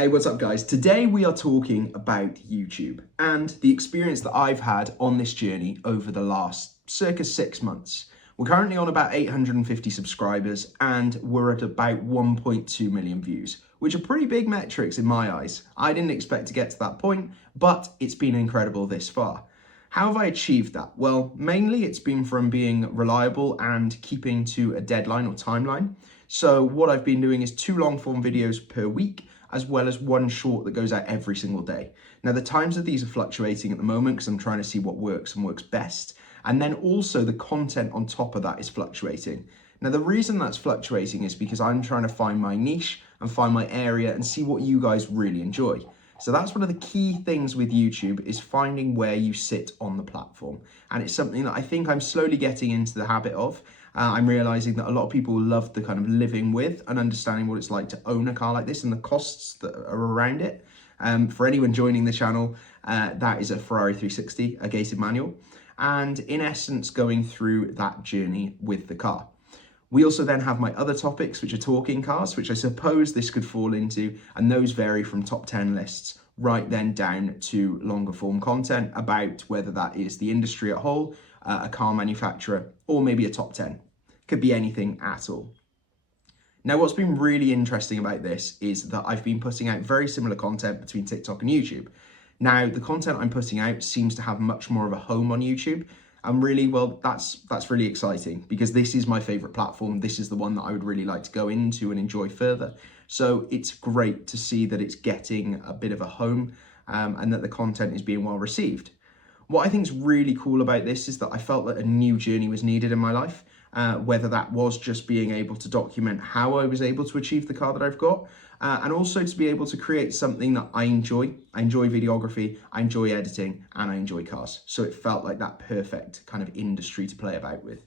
Hey, what's up guys? Today we are talking about YouTube and the experience that I've had on this journey over the last circa 6 months. We're currently on about 850 subscribers and we're at about 1.2 million views, which are pretty big metrics in my eyes. I didn't expect to get to that point, but it's been incredible this far. How have I achieved that? Well, mainly it's been from being reliable and keeping to a deadline or timeline. So what I've been doing is 2 long form videos per week, as well as 1 short that goes out every single day. Now the times of these are fluctuating at the moment because I'm trying to see what works and works best. And then also the content on top of that is fluctuating. Now the reason that's fluctuating is because I'm trying to find my niche and find my area and see what you guys really enjoy. So that's one of the key things with YouTube, is finding where you sit on the platform. And it's something that I think I'm slowly getting into the habit of. I'm realizing that a lot of people love the kind of living with and understanding what it's like to own a car like this and the costs that are around it. For anyone joining the channel, that is a Ferrari 360, a gated manual. And in essence, going through that journey with the car. We also then have my other topics, which are talking cars, which I suppose this could fall into, and those vary from top 10 lists right then down to longer form content about whether that is the industry at whole, a car manufacturer, or maybe a top 10. Could be anything at all. Now, what's been really interesting about this is that I've been putting out very similar content between TikTok and YouTube. Now, the content I'm putting out seems to have much more of a home on YouTube. And really, well, that's really exciting because this is my favorite platform. This is the one that I would really like to go into and enjoy further. So it's great to see that it's getting a bit of a home and that the content is being well received. What I think is really cool about this is that I felt that a new journey was needed in my life, whether that was just being able to document how I was able to achieve the car that I've got, and also to be able to create something that I enjoy. I enjoy videography, I enjoy editing, and I enjoy cars. So it felt like that perfect kind of industry to play about with.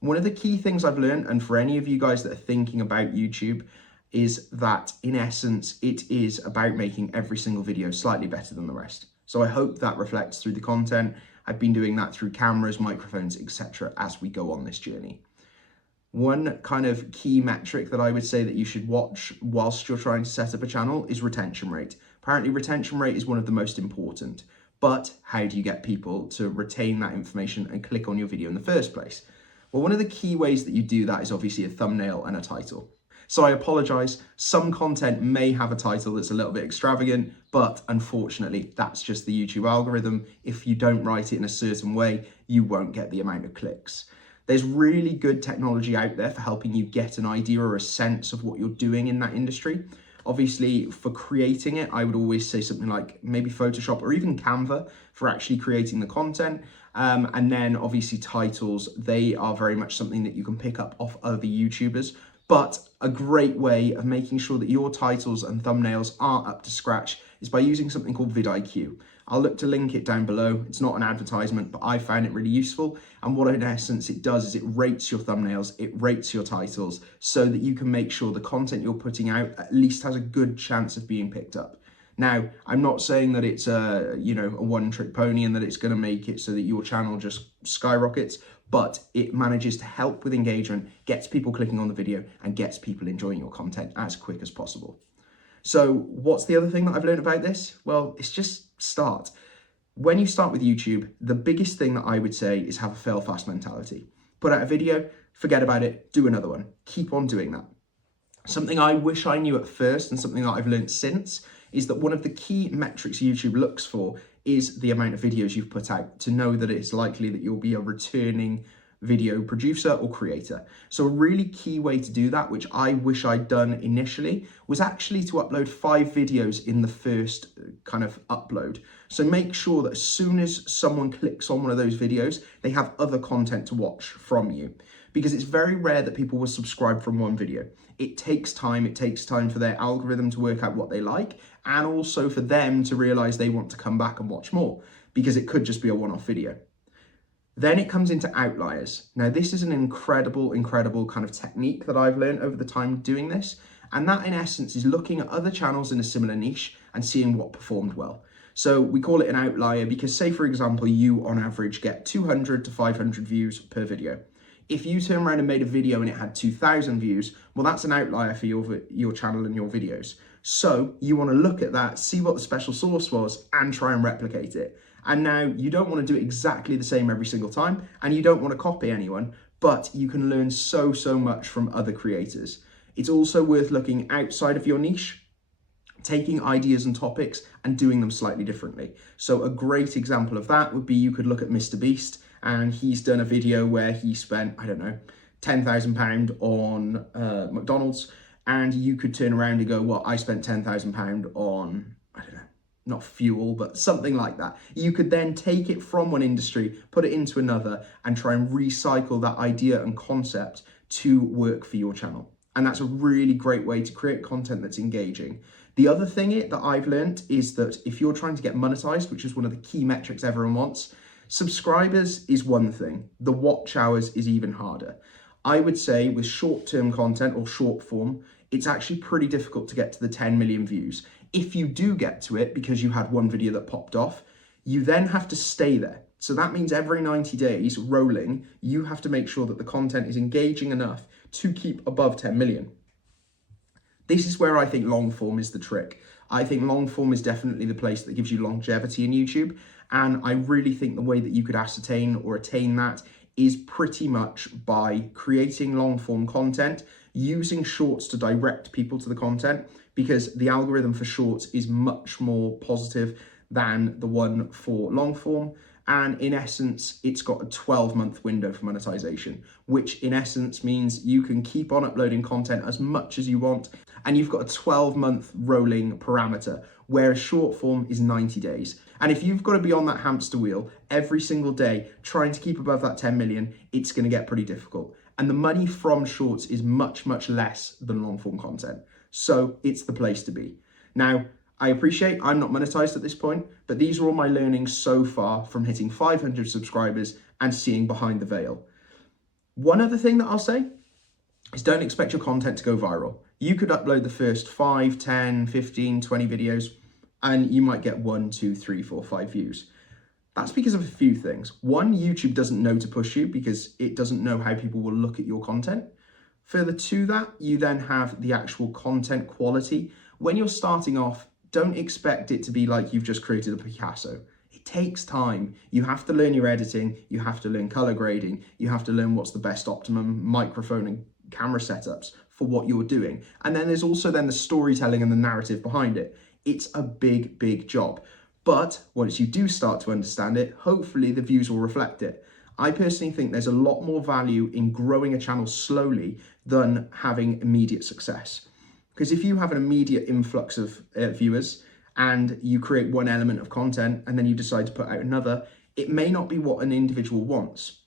One of the key things I've learned, and for any of you guys that are thinking about YouTube, is that in essence, it is about making every single video slightly better than the rest. So I hope that reflects through the content. I've been doing that through cameras, microphones, etc. as we go on this journey. One kind of key metric that I would say that you should watch whilst you're trying to set up a channel is retention rate. Apparently retention rate is one of the most important, but how do you get people to retain that information and click on your video in the first place? Well, one of the key ways that you do that is obviously a thumbnail and a title. So I apologize, some content may have a title that's a little bit extravagant, but unfortunately, that's just the YouTube algorithm. If you don't write it in a certain way, you won't get the amount of clicks. There's really good technology out there for helping you get an idea or a sense of what you're doing in that industry. Obviously, for creating it, I would always say something like maybe Photoshop or even Canva for actually creating the content. And then obviously titles, they are very much something that you can pick up off other YouTubers. But a great way of making sure that your titles and thumbnails are up to scratch is by using something called vidIQ. I'll look to link it down below. It's not an advertisement, but I found it really useful. And what in essence it does is it rates your thumbnails, it rates your titles, so that you can make sure the content you're putting out at least has a good chance of being picked up. Now, I'm not saying that it's a one-trick pony and that it's going to make it so that your channel just skyrockets, but it manages to help with engagement, gets people clicking on the video, and gets people enjoying your content as quick as possible. So what's the other thing that I've learned about this? Well, it's just start. When you start with YouTube, the biggest thing that I would say is have a fail fast mentality. Put out a video, forget about it, do another one. Keep on doing that. Something I wish I knew at first and something that I've learned since is that one of the key metrics YouTube looks for is the amount of videos you've put out, to know that it's likely that you'll be a returning video producer or creator. So a really key way to do that, which I wish I'd done initially, was actually to upload 5 videos in the first kind of upload. So make sure that as soon as someone clicks on one of those videos, they have other content to watch from you. Because it's very rare that people will subscribe from one video. It takes time for their algorithm to work out what they like, and also for them to realize they want to come back and watch more, because it could just be a one-off video. Then it comes into outliers. Now, this is an incredible kind of technique that I've learned over the time doing this. And that in essence is looking at other channels in a similar niche and seeing what performed well. So we call it an outlier because, say for example, you on average get 200 to 500 views per video. If you turn around and made a video and it had 2,000 views, well, that's an outlier for your channel and your videos. So you want to look at that, see what the special sauce was, and try and replicate it. And now you don't want to do it exactly the same every single time, and you don't want to copy anyone, but you can learn so much from other creators. It's also worth looking outside of your niche, taking ideas and topics and doing them slightly differently. So a great example of that would be, you could look at Mr. Beast, and he's done a video where he spent, I don't know, £10,000 on McDonald's, and you could turn around and go, well, I spent £10,000 on, I don't know, not fuel, but something like that. You could then take it from one industry, put it into another, and try and recycle that idea and concept to work for your channel. And that's a really great way to create content that's engaging. The other thing that I've learned is that if you're trying to get monetized, which is one of the key metrics everyone wants, subscribers is one thing. The watch hours is even harder. I would say with short-term content or short form, it's actually pretty difficult to get to the 10 million views. If you do get to it because you had one video that popped off, you then have to stay there. So that means every 90 days rolling, you have to make sure that the content is engaging enough to keep above 10 million. This is where I think long form is the trick. I think long form is definitely the place that gives you longevity in YouTube. And I really think the way that you could ascertain or attain that is pretty much by creating long form content, using shorts to direct people to the content, because the algorithm for shorts is much more positive than the one for long form. And in essence, it's got a 12-month window for monetization, which in essence means you can keep on uploading content as much as you want. And you've got a 12-month rolling parameter, where a short form is 90 days. And if you've got to be on that hamster wheel every single day, trying to keep above that 10 million, it's going to get pretty difficult. And the money from shorts is much less than long form content. So it's the place to be. Now, I appreciate I'm not monetized at this point, but these are all my learnings so far from hitting 500 subscribers and seeing behind the veil. One other thing that I'll say is, don't expect your content to go viral. You could upload the first 5, 10, 15, 20 videos, and you might get 1, 2, 3, 4, 5 views. That's because of a few things. One, YouTube doesn't know to push you because it doesn't know how people will look at your content. Further to that, you then have the actual content quality. When you're starting off, don't expect it to be like you've just created a Picasso. It takes time. You have to learn your editing, you have to learn color grading, you have to learn what's the best optimum microphone and camera setups for what you're doing. And then there's also then the storytelling and the narrative behind it. It's a big job. But once you do start to understand it, hopefully the views will reflect it. I personally think there's a lot more value in growing a channel slowly than having immediate success. Because if you have an immediate influx of viewers and you create one element of content and then you decide to put out another, it may not be what an individual wants.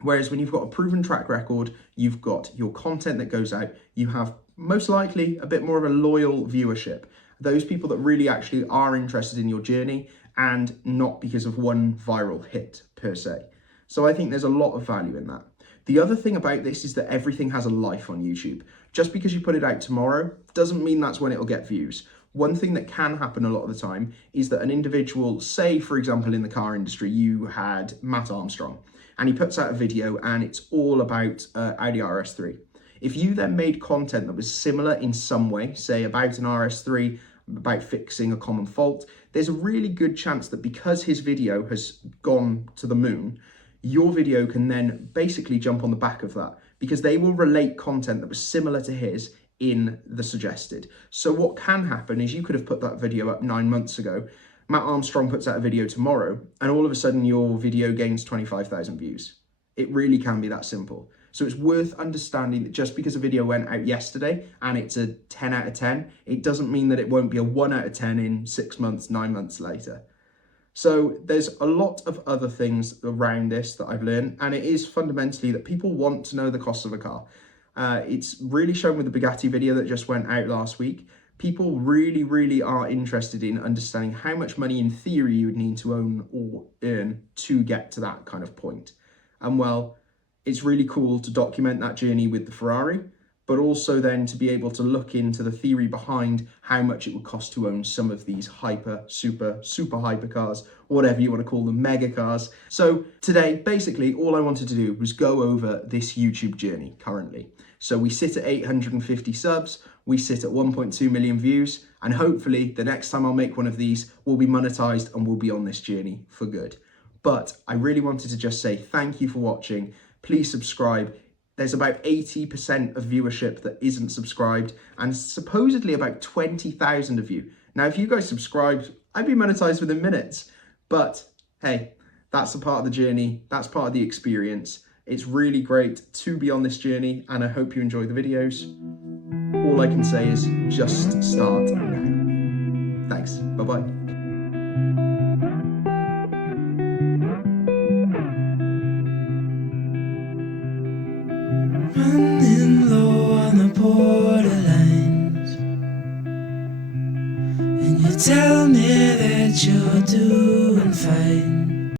Whereas when you've got a proven track record, you've got your content that goes out, you have most likely a bit more of a loyal viewership. Those people that really actually are interested in your journey, and not because of one viral hit per se. So I think there's a lot of value in that. The other thing about this is that everything has a life on YouTube. Just because you put it out tomorrow doesn't mean that's when it'll get views. One thing that can happen a lot of the time is that an individual, say for example in the car industry, you had Matt Armstrong, and he puts out a video and it's all about Audi RS3. If you then made content that was similar in some way, say about an RS3, about fixing a common fault, there's a really good chance that because his video has gone to the moon, your video can then basically jump on the back of that, because they will relate content that was similar to his in the suggested. So what can happen is you could have put that video up 9 months ago, Matt Armstrong puts out a video tomorrow, and all of a sudden your video gains 25,000 views. It really can be that simple. So it's worth understanding that just because a video went out yesterday and it's a 10 out of 10, it doesn't mean that it won't be a 1 out of 10 in 6 months, 9 months later. So there's a lot of other things around this that I've learned, and it is fundamentally that people want to know the cost of a car. It's really shown with the Bugatti video that just went out last week. People really are interested in understanding how much money in theory you would need to own or earn to get to that kind of point. And well, it's really cool to document that journey with the Ferrari, but also then to be able to look into the theory behind how much it would cost to own some of these super hyper cars, whatever you want to call them, mega cars. So today, basically, all I wanted to do was go over this YouTube journey currently. So we sit at 850 subs. we sit at 1.2 million views, and hopefully the next time I'll make one of these, we'll be monetized and we'll be on this journey for good. But I really wanted to just say thank you for watching. Please subscribe. There's about 80% of viewership that isn't subscribed, and supposedly about 20,000 of you. Now, if you guys subscribed, I'd be monetized within minutes. But hey, that's a part of the journey. That's part of the experience. It's really great to be on this journey, and I hope you enjoy the videos. All I can say is just start now. Thanks. Bye-bye. Running low on the borderlines, and you tell me that you're doing fine.